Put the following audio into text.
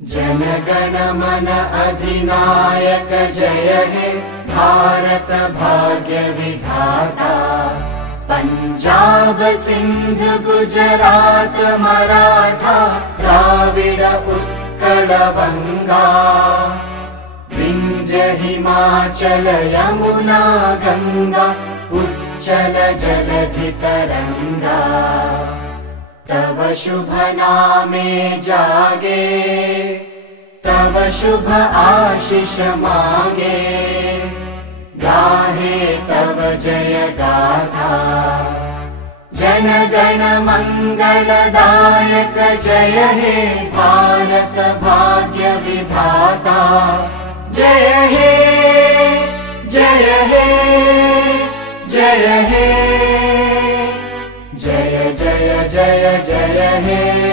जनगण मन अधिनायक जय हे भारत भाग्य विधाता। पंजाब सिंध गुजरात मराठा द्राविड उत्कल बंगा। विंध्य हिमाचल यमुना गंगा उच्चल जलधि तरंगा। तव शुभ नामे जागे तव शुभ आशीष मागे। गाहे तव जय गाथा जन गण मंगलदायक जय हे भारत भाग्य विधाता। जय हे जय हे जय हे जय जय जय जय हे।